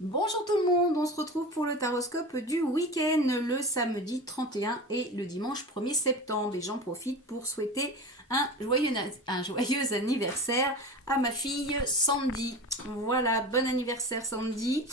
Bonjour tout le monde, on se retrouve pour le taroscope du week-end le samedi 31 et le dimanche 1er septembre. Et j'en profite pour souhaiter un joyeux anniversaire à ma fille Sandy. Voilà, bon anniversaire Sandy.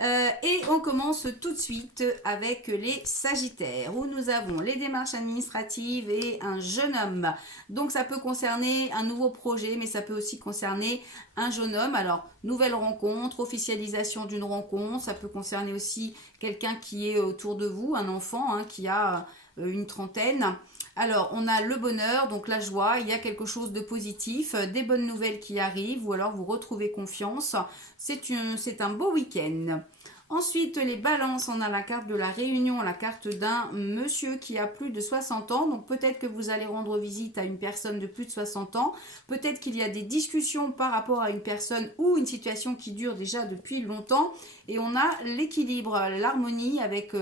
Et on commence tout de suite avec les Sagittaires, où nous avons les démarches administratives et un jeune homme. Donc ça peut concerner un nouveau projet, mais ça peut aussi concerner un jeune homme. Alors, nouvelle rencontre, officialisation d'une rencontre, ça peut concerner aussi quelqu'un qui est autour de vous, un enfant qui a une trentaine. Alors, on a le bonheur, donc la joie, il y a quelque chose de positif, des bonnes nouvelles qui arrivent, ou alors vous retrouvez confiance. C'est un beau week-end. Ensuite, les balances, on a la carte de la réunion, la carte d'un monsieur qui a plus de 60 ans. Donc peut-être que vous allez rendre visite à une personne de plus de 60 ans. Peut-être qu'il y a des discussions par rapport à une personne ou une situation qui dure déjà depuis longtemps. Et on a l'équilibre, l'harmonie avec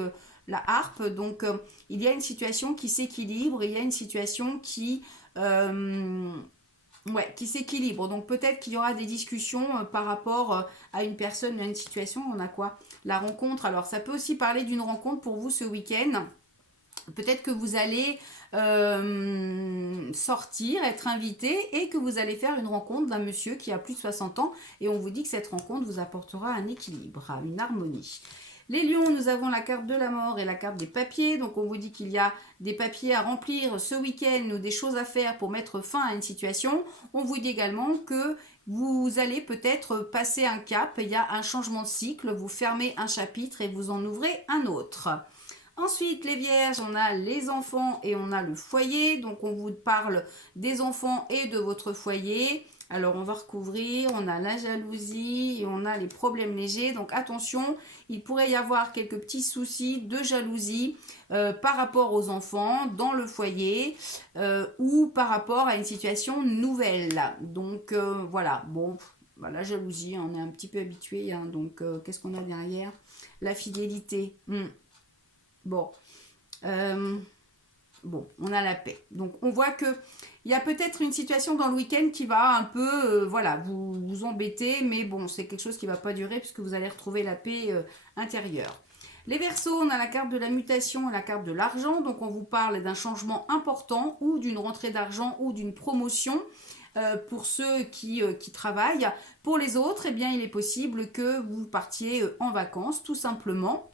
la harpe. Donc il y a une situation qui s'équilibre, il y a une situation euh, qui s'équilibre. Donc peut-être qu'il y aura des discussions par rapport à une personne, à une situation. On a quoi? La rencontre. Alors ça peut aussi parler d'une rencontre pour vous ce week-end. Peut-être que vous allez sortir, être invité et que vous allez faire une rencontre d'un monsieur qui a plus de 60 ans et on vous dit que cette rencontre vous apportera un équilibre, une harmonie. Les lions, nous avons la carte de la mort et la carte des papiers. Donc on vous dit qu'il y a des papiers à remplir ce week-end ou des choses à faire pour mettre fin à une situation. On vous dit également que vous allez peut-être passer un cap, il y a un changement de cycle, vous fermez un chapitre et vous en ouvrez un autre. Ensuite, les vierges, on a les enfants et on a le foyer. Donc, on vous parle des enfants et de votre foyer. Alors, on va recouvrir, on a la jalousie et on a les problèmes légers. Donc, attention, il pourrait y avoir quelques petits soucis de jalousie par rapport aux enfants dans le foyer ou par rapport à une situation nouvelle. Donc, voilà, bon, la jalousie, on est un petit peu habitué. Donc, qu'est-ce qu'on a derrière? La fidélité. Bon, euh, bon, on a la paix. Donc on voit que il y a peut-être une situation dans le week-end qui va un peu, voilà, vous embêter, mais bon, c'est quelque chose qui va pas durer puisque vous allez retrouver la paix intérieure. Les Verseaux, on a la carte de la mutation et la carte de l'argent. Donc on vous parle d'un changement important ou d'une rentrée d'argent ou d'une promotion. Pour ceux qui travaillent. Pour les autres, eh bien, il est possible que vous partiez en vacances, tout simplement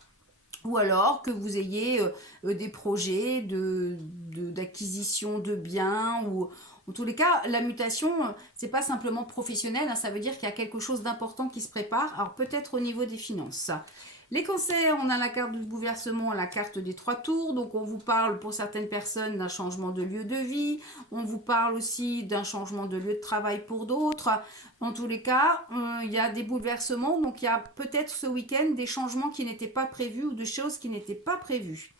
ou alors que vous ayez des projets d'acquisition de biens ou en tous les cas la mutation c'est pas simplement professionnel, ça veut dire qu'il y a quelque chose d'important qui se prépare, alors peut-être au niveau des finances. Les cancers, on a la carte du bouleversement, la carte des 3 tours. Donc on vous parle pour certaines personnes d'un changement de lieu de vie. On vous parle aussi d'un changement de lieu de travail pour d'autres. En tous les cas, il y a des bouleversements. Donc il y a peut-être ce week-end des changements qui n'étaient pas prévus ou de choses qui n'étaient pas prévues.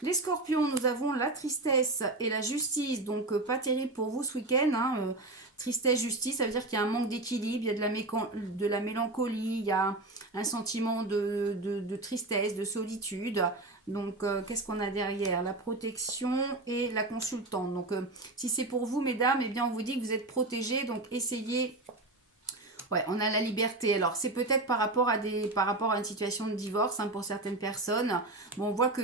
Les scorpions, nous avons la tristesse et la justice, donc pas terrible pour vous ce week-end. Tristesse, justice, ça veut dire qu'il y a un manque d'équilibre, il y a de la mélancolie, il y a un sentiment de tristesse, de solitude. Donc, qu'est-ce qu'on a derrière? La protection et la consultante. Donc, si c'est pour vous, mesdames, eh bien, on vous dit que vous êtes protégées. Donc, essayez. Ouais, on a la liberté. Alors, c'est peut-être par rapport à une situation de divorce pour certaines personnes. Bon, on voit que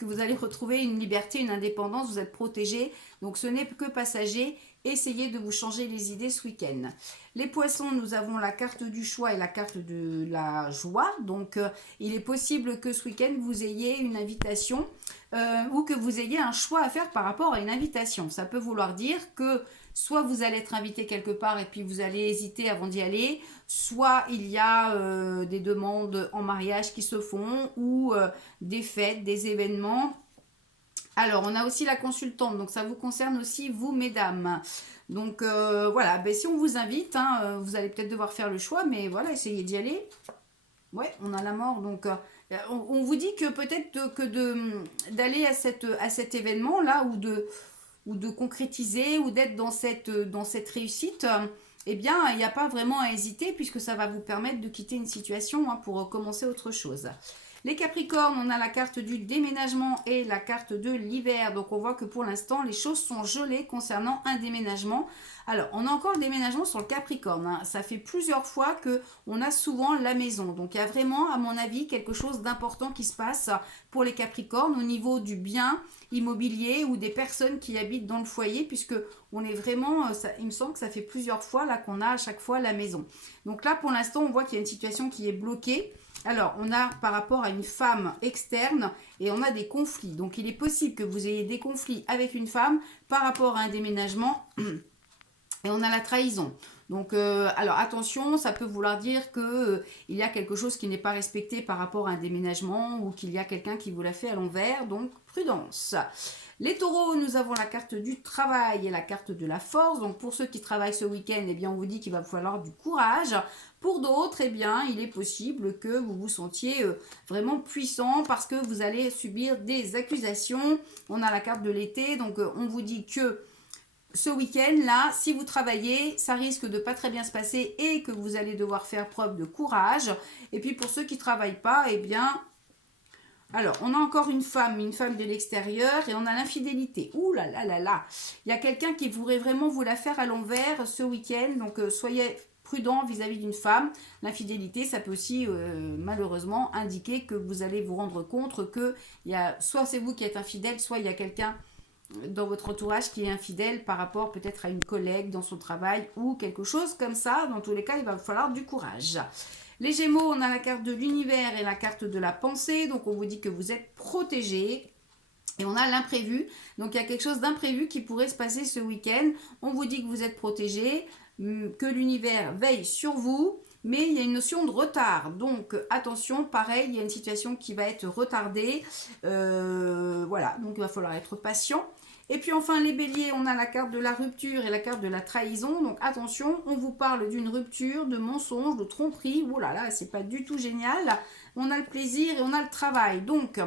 vous allez retrouver une liberté, une indépendance, vous êtes protégé. Donc, ce n'est que passager. Essayez de vous changer les idées ce week-end. Les poissons, nous avons la carte du choix et la carte de la joie. Donc, il est possible que ce week-end, vous ayez une invitation ou que vous ayez un choix à faire par rapport à une invitation. Ça peut vouloir dire que soit vous allez être invité quelque part et puis vous allez hésiter avant d'y aller, soit il y a des demandes en mariage qui se font ou des fêtes, des événements. Alors, on a aussi la consultante, donc ça vous concerne aussi vous, mesdames. Donc voilà, ben, si on vous invite, vous allez peut-être devoir faire le choix, mais voilà, essayez d'y aller. Ouais, on a la mort, donc on vous dit que peut-être d'aller à cet événement-là ou de concrétiser ou d'être dans cette réussite, eh bien, il n'y a pas vraiment à hésiter puisque ça va vous permettre de quitter une situation pour commencer autre chose. Les Capricornes, on a la carte du déménagement et la carte de l'hiver. Donc on voit que pour l'instant, les choses sont gelées concernant un déménagement. Alors, on a encore le déménagement sur le Capricorne, hein. Ça fait plusieurs fois qu'on a souvent la maison. Donc il y a vraiment, à mon avis, quelque chose d'important qui se passe pour les Capricornes au niveau du bien immobilier ou des personnes qui habitent dans le foyer, puisque on est vraiment, il me semble que ça fait plusieurs fois là qu'on a à chaque fois la maison. Donc là, pour l'instant, on voit qu'il y a une situation qui est bloquée. Alors, on a par rapport à une femme externe et on a des conflits. Donc, il est possible que vous ayez des conflits avec une femme par rapport à un déménagement. Et on a la trahison. Donc, alors attention, ça peut vouloir dire que il y a quelque chose qui n'est pas respecté par rapport à un déménagement ou qu'il y a quelqu'un qui vous l'a fait à l'envers. Donc, prudence. Les taureaux, nous avons la carte du travail et la carte de la force. Donc, pour ceux qui travaillent ce week-end, eh bien, on vous dit qu'il va falloir du courage. Pour d'autres, eh bien, il est possible que vous vous sentiez vraiment puissant parce que vous allez subir des accusations. On a la carte de l'été, donc on vous dit que ce week-end-là, si vous travaillez, ça risque de pas très bien se passer et que vous allez devoir faire preuve de courage. Et puis pour ceux qui ne travaillent pas, eh bien, alors on a encore une femme de l'extérieur et on a l'infidélité. Ouh là là là là, il y a quelqu'un qui voudrait vraiment vous la faire à l'envers ce week-end, donc soyez prudent vis-à-vis d'une femme. L'infidélité, ça peut aussi malheureusement indiquer que vous allez vous rendre compte que soit c'est vous qui êtes infidèle, soit il y a quelqu'un dans votre entourage qui est infidèle par rapport peut-être à une collègue dans son travail ou quelque chose comme ça. Dans tous les cas, il va falloir du courage. Les Gémeaux, on a la carte de l'univers et la carte de la pensée. Donc, on vous dit que vous êtes protégé. Et on a l'imprévu. Donc, il y a quelque chose d'imprévu qui pourrait se passer ce week-end. On vous dit que vous êtes protégé, que l'univers veille sur vous. Mais il y a une notion de retard. Donc, attention, pareil, il y a une situation qui va être retardée. Voilà, donc il va falloir être patient. Et puis enfin, les béliers, on a la carte de la rupture et la carte de la trahison. Donc attention, on vous parle d'une rupture, de mensonge, de tromperie. Ouh là là, c'est pas du tout génial. On a le plaisir et on a le travail. Donc,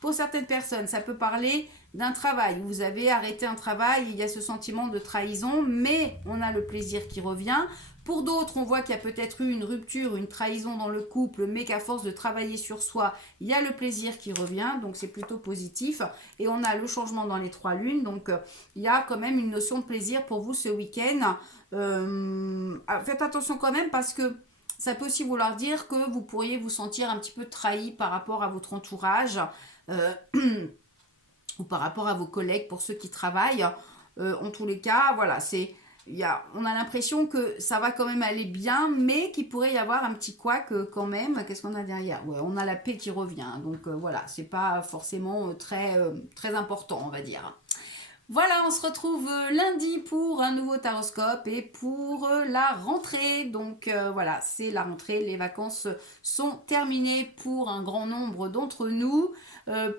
pour certaines personnes, ça peut parler d'un travail. Vous avez arrêté un travail, il y a ce sentiment de trahison, mais on a le plaisir qui revient. Pour d'autres, on voit qu'il y a peut-être eu une rupture, une trahison dans le couple, mais qu'à force de travailler sur soi, il y a le plaisir qui revient, donc c'est plutôt positif. Et on a le changement dans les 3 lunes, donc il y a quand même une notion de plaisir pour vous ce week-end. Faites attention quand même parce que ça peut aussi vouloir dire que vous pourriez vous sentir un petit peu trahi par rapport à votre entourage ou par rapport à vos collègues pour ceux qui travaillent. En tous les cas, voilà, on a l'impression que ça va quand même aller bien, mais qu'il pourrait y avoir un petit couac quand même. Qu'est-ce qu'on a derrière? Ouais, on a la paix qui revient. Donc voilà, c'est pas forcément très important, on va dire. Voilà, on se retrouve lundi pour un nouveau taroscope et pour la rentrée. Donc voilà, c'est la rentrée. Les vacances sont terminées pour un grand nombre d'entre nous.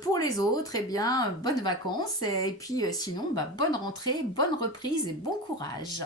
Pour les autres, eh bien, bonnes vacances. Et puis sinon, bonne rentrée, bonne reprise et bon courage.